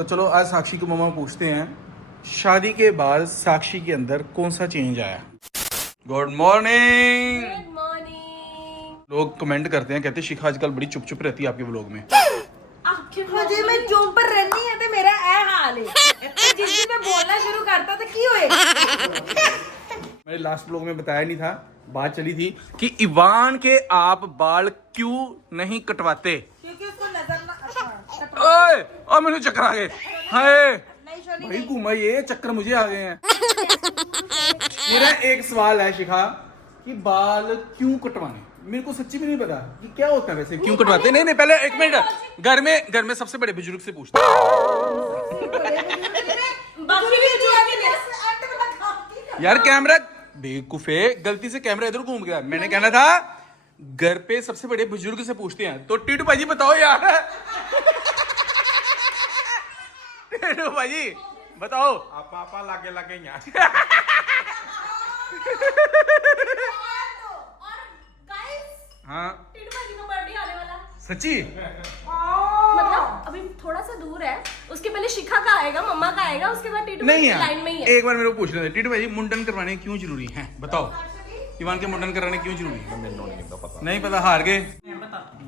तो चलो आज साक्षी को मम्मा पूछते हैं, शादी के बाद साक्षी के अंदर कौन सा चेंज आया। Good morning. Good morning. लोग कमेंट करते हैं, कहते हैं शिखा आजकल बड़ी चुप चुप रहती है आपके व्लॉग में। मुझे मैं चुप पर रहनी है तो मेरा ऐ हाल है। जिस दिन मैं बोलना शुरू करता तो की होएगा। मैंने लास्ट व्लॉग में बताया नहीं था, बात चली थी कि इवान के आप बाल क्यों नहीं कटवाते। क्योंकि उसको नजर ना ओए और मुझे चक्कर आ गए। हाय नहीं शोनी भाई घूमा, ये चक्कर मुझे आ गए हैं। मेरा एक सवाल है शिखा कि बाल क्यों कटवाने, मेरे को सच्ची में नहीं पता कि क्या होता है वैसे, क्यों कटवाते। नहीं पहले एक मिनट, घर में सबसे बड़े बुजुर्ग से पूछते यार। कैमरा बेवकूफे, गलती से कैमरा इधर घूम गया। मैंने कहना था घर पे सबसे बड़े बुजुर्ग से पूछते हैं। तो टीटू भाजी बताओ यार। टीटू भाजी बताओ। पापा लागे लागे यहाँ हाँ बर्थडे आने वाला सच्ची। मतलब अभी थोड़ा सा दूर है, उसके पहले शिखा का आएगा, मम्मा का आएगा, उसके बाद टीटू नहीं की यार, लाइन में ही है। एक बार मेरे को पूछ रहे थे, टीटू भाजी मुंडन करवाने क्यों जरूरी है बताओ। इवान के मुंडन कराने क्यों जरूरी है? नहीं पता, हार गए।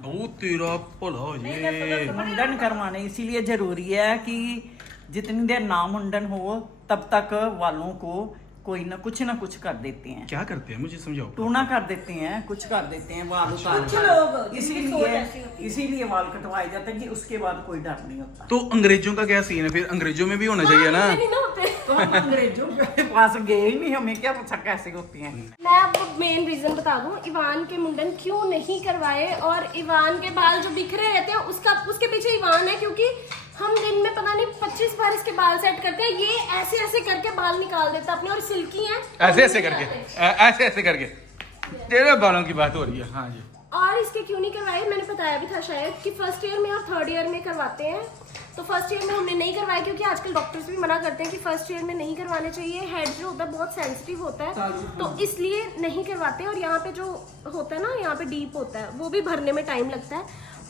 ओ तेरा भला ये मुंडन करवाने इसीलिए जरूरी है कि जितनी देर ना मुंडन हो तब तक वालों को कोई ना कुछ कर देते हैं। क्या करते हैं मुझे समझाओ। टूना कर देते हैं, कुछ कर देते हैं, वाल उतार कुछ लोग इसीलिए वाल कटवाए जाते हैं कि उसके बाद कोई डर नहीं होता। तो अंग्रेजों का क्या सीन है फिर? अंग्रेजों में भी होना चाहिए ना। नहीं ना होते। तो हम अंग्रेजों के पास गए ही नहीं, हमें क्या पता कैसे होती हैं। मैं आपको मेन रीजन बता दूं इवान के मुंडन क्यों नहीं करवाए, और इवान के बाल जो बिखरे रहते हैं उसके पीछे इवान है, क्योंकि हम दिन में पता नहीं 25 बार इसके बाल सेट करते हैं। ये ऐसे ऐसे करके बाल निकाल देता अपने, और सिल्की हैं ऐसे ऐसे करके तेरे बालों की बात हो रही है। हाँ जी। और इसके क्यों नहीं करवाए मैंने बताया भी था शायद कि फर्स्ट ईयर में और थर्ड ईयर में करवाते हैं। तो फर्स्ट ईयर में हमने नहीं करवाया क्योंकि आजकल डॉक्टर्स भी मना करते हैं कि फर्स्ट ईयर में नहीं करवाने चाहिए, हेड जो होता है बहुत सेंसिटिव होता है, तो इसलिए नहीं करवाते। और यहाँ पे जो होता है ना, यहाँ पे डीप होता है, वो भी भरने में टाइम लगता है,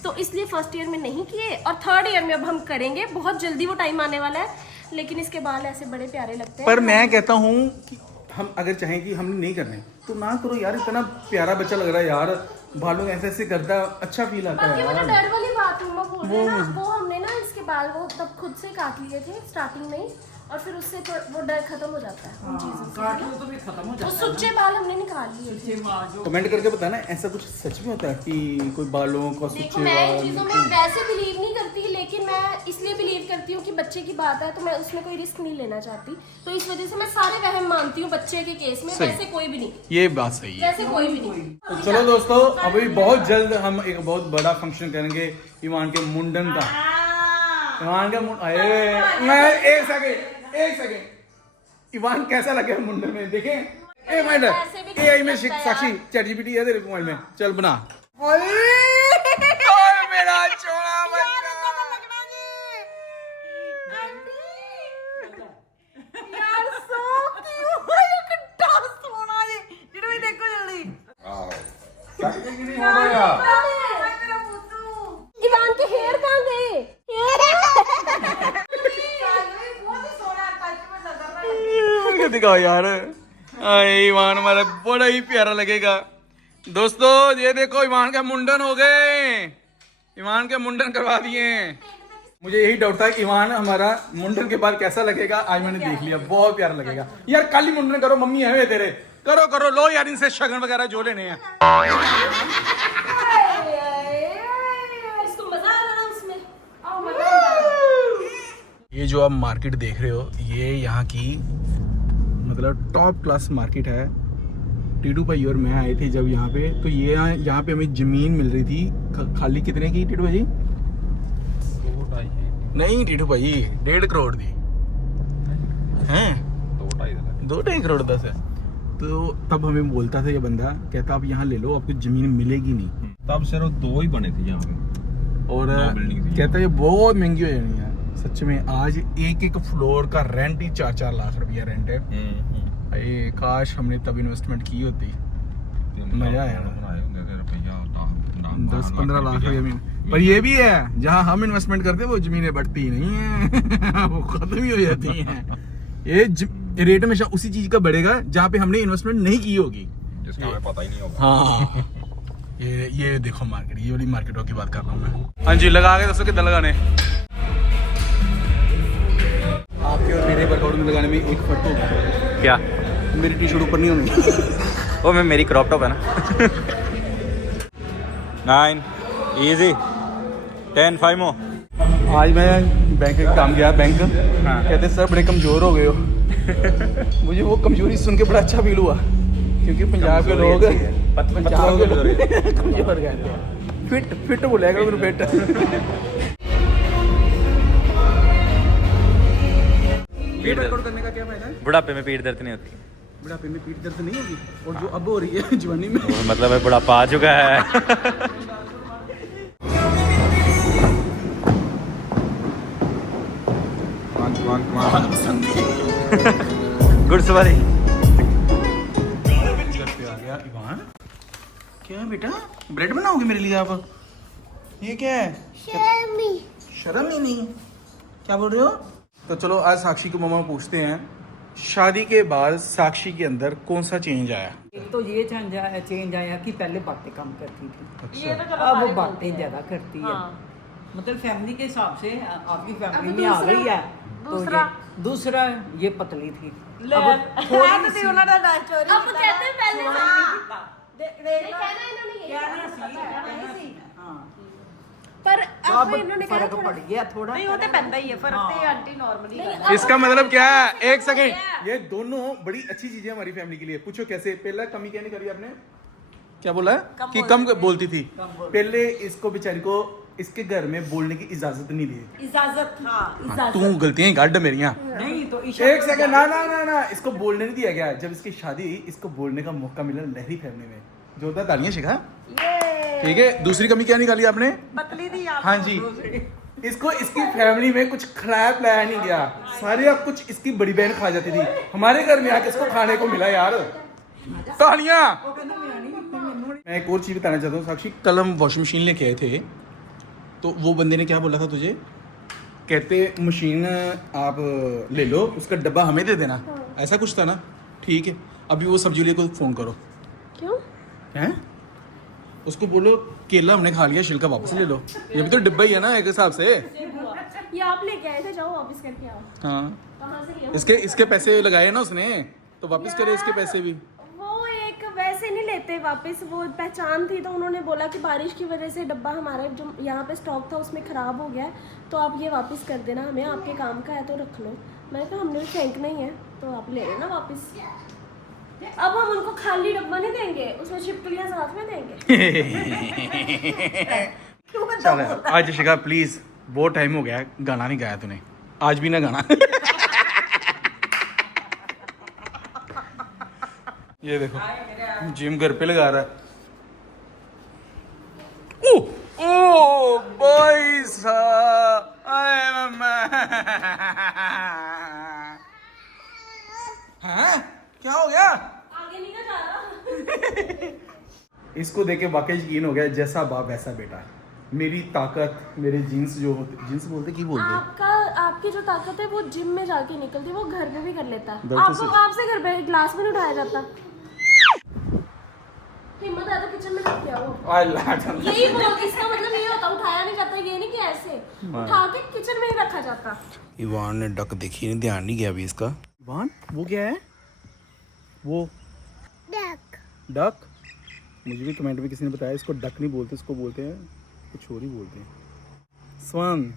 तो इसलिए फर्स्ट ईयर में नहीं किए। और थर्ड ईयर में अब हम करेंगे, बहुत जल्दी वो टाइम आने वाला है। लेकिन इसके बाल ऐसे बड़े प्यारे लगते हैं। पर मैं कहता हूँ कि हम अगर चाहें कि हमने नहीं करने तो ना करो यार, इतना प्यारा बच्चा लग रहा है यार, बालों ऐसे ऐसे करता, अच्छा फील आता बाकी है वो जो यार। डर वाली बात मम्मा बोल रहे हैं ना, वो हमने ना इसके बाल वो तब खुद से काट लिए थे स्टार्टिंग में ही, और फिर उससे तो वो डर खत्म हो जाता है उन चीजों से। काट लो तो भी खत्म हो वो जाता है। सुच्चे बाल हमने निकाल लिए थे। कमेंट करके बताना ऐसा कुछ सच में होता है कि कोई बालों का देखो सुच्चे मैं इन बाल। चीजों में वैसे बिलीव नहीं करती, लेकिन मैं इसलिए बिलीव करती हूँ कि बच्चे की बात है तो मैं उसमें कोई रिस्क नहीं लेना चाहती, तो इस वजह से मैं सारे वहम मानती हूँ बच्चे के केस में। सही। वैसे कोई भी नहीं, ये बात सही है। वैसे कोई भी नहीं। तो चलो दोस्तों, अभी बहुत जल्द हम एक बहुत बड़ा फंक्शन करेंगे इवान के मुंडन का। इवान का मैं एक सेकंड इवान कैसा लगे मुंडन में देखें। एक मिनट, एआई में साक्षी चैटजीपीटी है तेरे मोबाइल में, चल बना। ओए मेरा छोड़ा बच्चा। यार सो क्यों है ये कितना सोना ये जिधर भी देखो जल्दी। इवान के हेयर कहाँ गए? दिखाओ यार, ईमान हमारा बड़ा ही प्यारा लगेगा। दोस्तों ये देखो ईमान का मुंडन हो गए, ईमान के मुंडन करवा दिए। मुझे यही डाउट था ईमान हमारा मुंडन के बाद कैसा लगेगा, आज मैंने देख लिया, बहुत प्यारा लगेगा यार। कल ही मुंडन करो, मम्मी है तेरे, करो लो यार, इनसे शगन वगैरह जो लेने हैं। इसको मजा आ रहा है उसमें। ये जो आप मार्केट देख रहे हो, ये यहाँ की मतलब टॉप क्लास मार्केट है। टीटू भाई और मैं आए थे जब यहाँ पे, तो ये यहाँ पे हमें जमीन मिल रही थी खाली कितने की टीटू भाई? नहीं टीटू भाई 1.5 करोड़ दी हैं, 2-2.5 करोड़ 10 है। तो तब हमें बोलता था ये बंदा, कहता आप यहाँ ले लो, आपको जमीन मिलेगी नहीं। तब सिर्फ 2 ही बने थे यहाँ पे, और 2 बिल्डिंग थी। कहता ये बहुत महंगी हो जानी है। सच में आज एक फ्लोर का रेंट ही 4-4 लाख रुपया रेंट है। भाई काश हमने तब इन्वेस्टमेंट की होती, मजा आया ना। 10-15 लाख की जमीन। पर ये भी है, जहाँ हम इन्वेस्टमेंट करते हैं वो जमीनें बढ़ती नहीं है वो खत्म ही हो जाती हैं। ये रेट हमेशा उसी चीज का बढ़ेगा जहाँ पे हमने इन्वेस्टमेंट नहीं की होगी, जिसका हमें पता ही नहीं होगा। हाँ ये देखो मार्केट, ये वाली मार्केटों की बात कर रहा हूँ मैं। हाँ जी, लगा के दोस्तों कितना लगाने। आपके और मेरे वर्कआउट में लगाने में एक फर्क होगा। क्या? मेरी टी शर्ट ऊपर नहीं होनी। वो मैं मेरी क्रॉप टॉप है ना। 9 इजी 10 5 more। आज मैं बैंक का काम गया, बैंक कहते सर बड़े कमजोर हो गए हो। मुझे वो कमजोरी सुन के बड़ा अच्छा फील हुआ, क्योंकि पंजाब के लोग पंजाब के लोग कमजोर कहते हैं। फिट बोलेगा फिर फिट। पीठ वर्कआउट करने का क्या फायदा है? बुढ़ापे में पीठ दर्द नहीं होती। बुढ़ापे में पीठ दर्द नहीं होगी, और जो अब हो रही है जवानी में, वो मतलब है बुढ़ापा आ चुका है। गुड सवारी। घर पे आ गया ईवान। क्या है बेटा, ब्रेड बनाओगे मेरे लिए आप? ये क्या है? शर्म ही नहीं, क्या बोल रहे हो? तो चलो आज साक्षी को मम्मा पूछते हैं, शादी के बाद साक्षी के अंदर कौन सा चेंज आया? एक तो ये चेंज आया कि पहले बातें कम करती थी, अच्छा, अब वो बातें ज्यादा करती है। मतलब फैमिली के हिसाब से आपकी फैमिली में आ गई है। दूसरा ये पतली थी, अब थोड़ी सी अब कहते हैं पहले पर अब इन्होंने कहा फर्क पड़ गया थोड़ा। नहीं होते पैदा ही है फर्क तो ये आंटी नॉर्मली इसका मतलब क्या है? एक सेकंड, ये दोनों बड़ी अच्छी चीजें हमारी फैमिली के लिए। पूछो कैसे? पहला कमी क्या नहीं करी आपने? क्या बोला कि कम बोलती थी। पहले इसको बेचारी को इसके घर में बोलने की इजाजत नहीं दी। इजाजत तू गलतियां गाड़ मेरियां। नहीं तो एक सेकंड, ना इसको बोलने नहीं दिया गया। जब इसकी शादी, इसको बोलने का मौका मिला लहरी फैमिली में। जोरदार तालियां शिखा। ठीक है, दूसरी कमी क्या निकाली आपने? पतली थी आप। हाँ जी, इसको इसकी फैमिली में कुछ खिलाया पिलाया नहीं गया। सारे कुछ इसकी बड़ी बहन खा जाती थी, हमारे घर में आके इसको खाने को मिला यार। तालियां। मैं एक और चीज बताना चाहता हूँ साक्षी, कल हम वॉशिंग मशीन लेके आए थे, तो वो बंदे ने क्या बोला था तुझे? कहते मशीन आप ले लो, उसका डब्बा हमें दे देना, ऐसा कुछ था ना? ठीक है, अभी वो सब्जी वाले को फोन करो। क्यों? हैं? उसको बोलो केला हमने खा लिया, छिलका वापस ले लो। ये भी तो डिब्बा ही है ना एक हिसाब से। ये आप लेके आए थे, जाओ वापस करके आओ। हाँ, कहाँ से लिया? इसके पैसे लगाए ना उसने, तो वापस करे इसके पैसे भी। वो एक वैसे नहीं लेते वापस, वो पहचान थी तो उन्होंने बोला कि बारिश की वजह से डब्बा हमारे जो यहाँ पे स्टॉक था उसमें ख़राब हो गया है, तो आप ये वापस कर देना, हमें आपके काम का है तो रख लो। मैंने कहा हमने भी फेंकना ही है तो आप ले लेना वापस। अब हम उनको खाली डब्बा नहीं देंगे, उसमें छिपकलियाँ साथ में देंगे। चल आज शिखा प्लीज, बहुत टाइम हो गया गाना नहीं गाया तूने, आज भी ना गाना। ये देखो जिम घर पे लगा रहा है। ओ बॉयज, हाँ क्या हो गया? आगे नहीं ना जा रहा। इसको देख के वाकई यकीन हो गया, जैसा बाप वैसा बेटा। मेरी ताकत, मेरे जीन्स जो होते, जीन्स बोलते की बोलते, आपकी जो ताकत है वो जिम में जाके निकलती है, वो घर पे भी कर लेता है। बिल्कुल आपको आपसे घर पे गिलास में नहीं उठाया जाता। हिम्मत है तो किचन में जाके आओ। यही बोल, इसका मतलब ये होता उठाया नहीं जाता, ये नहीं कि ऐसे उठा के किचन में ही रखा जाता। इवान ने डक देखी नहीं, ध्यान नहीं गया अभी इसका। इवान वो क्या है? वो डक। मुझे भी कमेंट में किसी ने बताया इसको डक नहीं बोलते, इसको बोलते हैं कुछ और ही बोलते हैं, स्वान।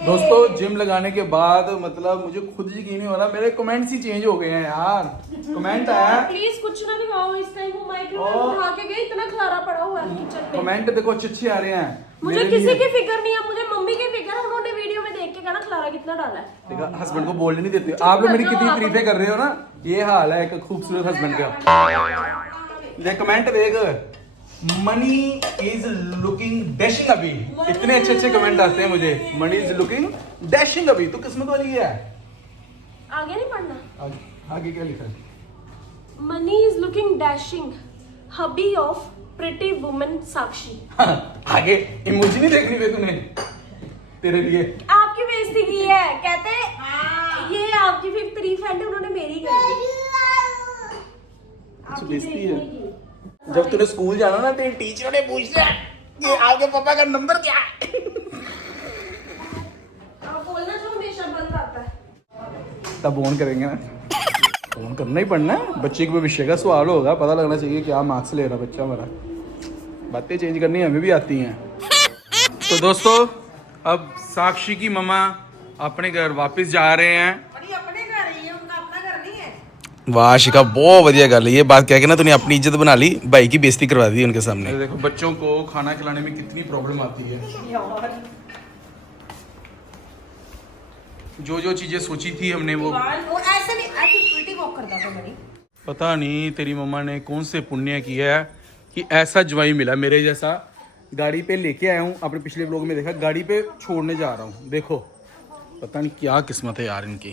दोस्तों जिम लगाने के बाद मतलब मुझे खुद यकीन नहीं हो रहा, मेरे कमेंट्स ही चेंज हो गए हैं यार। कमेंट आया, प्लीज कुछ ना दिखाओ इस टाइम, वो माइक्रोवेव उठा के गई, इतना खलारा पड़ा हुआ है किचन में। कमेंट देखो अच्छे आ रहे हैं। मुझे किसी की फिक्र नहीं है, मुझे मम्मी की फिक्र है, उन्होंने वीडियो में देख के कहा ना खलारा कितना डाला है। देखा, हस्बैंड को बोलने नहीं देते। आप लोग मेरी कितनी तारीफें कर रहे हो ना, ये हाल है एक खूबसूरत हस्बैंड का। देख कमेंट देख, मनी इज लुकिंग डैशिंग अभी, इतने अच्छे कमेंट आते हैं मुझे। मनी इज लुकिंग डैशिंग अभी, तो किस्मत वाली है। आगे नहीं पढ़ना। आगे क्या लिखा है? Money is looking dashing, hubby of pretty woman Sakshi. आगे इमोजी नहीं देखनी है तूने तेरे लिए। आपकी बेइज्जती की है, कहते ये आपकी 5th तारीफ है, उन्होंने मेरी कर दी। आपकी बेइज्जती है। बेइज्जती की। जब तूने स्कूल जाना ना तेरे टीचरों ने पूछना कि आपके पापा का नंबर क्या है। आप बोलना जो हमेशा बंद आता है। तब ऑन करेंगे ना, ऑन करना ही पड़ना है। बच्चे के भविष्य का सवाल होगा, पता लगना चाहिए क्या मार्क्स ले रहा बच्चा हमारा। बातें चेंज करनी हमें भी आती हैं। तो दोस्तों अब साक्षी की मम्मा अपने घर वापस जा रहे हैं। बड़ी अपने घर ही है, उनका अपना घर नहीं है। वाह शिका, बहुत बढ़िया गल है ये बात कह के ना तूने अपनी इज्जत बना ली, भाई की बेइज्जती करवा दी उनके सामने। देखो बच्चों को खाना खिलाने में कितनी प्रॉब्लम आती है। जो जो चीजें सोची थी हमने वो वो ऐसे नहीं, ऐसे उल्टी वॉक करता था बड़ी। पता नहीं तेरी मम्मा ने कौन से पुण्य किया है कि ऐसा जवाई मिला मेरे जैसा। गाड़ी पे लेके आया हूँ, आपने पिछले ब्लॉग में देखा, गाड़ी पे छोड़ने जा रहा हूँ। देखो पता नहीं क्या किस्मत है यार इनकी।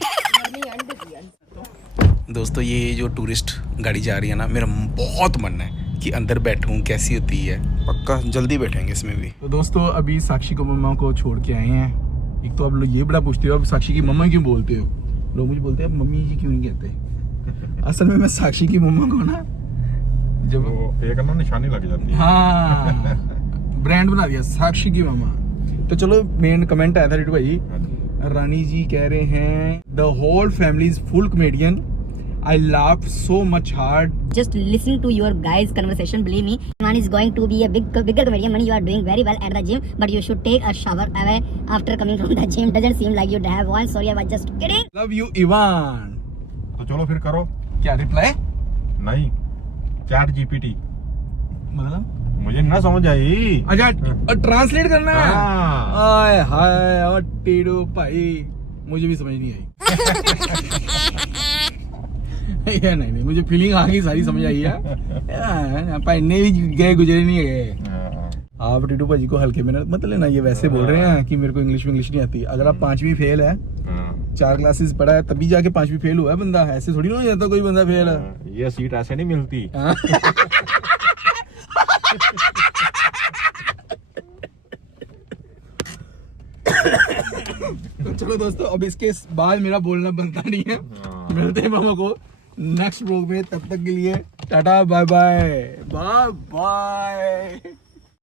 दोस्तों ये जो टूरिस्ट गाड़ी जा रही है ना, मेरा बहुत मन है कि अंदर बैठूं, कैसी होती है। पक्का जल्दी बैठेंगे इसमें भी। तो दोस्तों अभी साक्षी को मम्मा को छोड़ के आए हैं। एक तो आप लोग ये बड़ा पूछते हो, अब साक्षी की मम्मा क्यों बोलते हो? लोग मुझे बोलते हैं मम्मी जी क्यों नहीं कहते। असल में मैं साक्षी की मम्मा को ना जब एक ना निशानी लग जाती है। हाँ ब्रांड बना दिया साक्षी की मम्मा। तो चलो मेन कमेंट आया था रिटू भाई, रानी जी कह रहे हैं the whole family is full comedian, I laugh so much hard. Just listening to your guys' conversation, believe me, man is going to be a bigger comedian. Man, you are doing very well at the gym, but you should take a shower away after coming from the gym. Doesn't seem like you have one. Sorry, I was just kidding. Love you Ivan. तो चलो फिर करो। क्या reply? नहीं, chat GPT मतलब मुझे ना समझ आई। अच्छा ट्रांसलेट करना है। हाँ। आय हाय और टीडू भाई मुझे भी समझ नहीं आई। या नहीं मुझे फीलिंग आ गई, सारी समझ आई है। पहने भी गए गुजरे नहीं गए। आप टीटू भाजी को हल्के में मत लेना, ये वैसे बोल रहे हैं कि मेरे को इंग्लिश नहीं आती। अगर आप 5वीं फेल है, 4 क्लासेस पढ़ा है, तभी जाके 5वीं फेल हुआ है बंदा। ऐसे थोड़ी ना हो जाता कोई बंदा फेल है। ये सीट ऐसे नहीं मिलती। तो चलो दोस्तों अब इसके बाद मेरा बोलना बनता नहीं है। मिलते हैं मामा को नेक्स्ट ब्लॉग में, तब तक के लिए tata bye bye bye bye.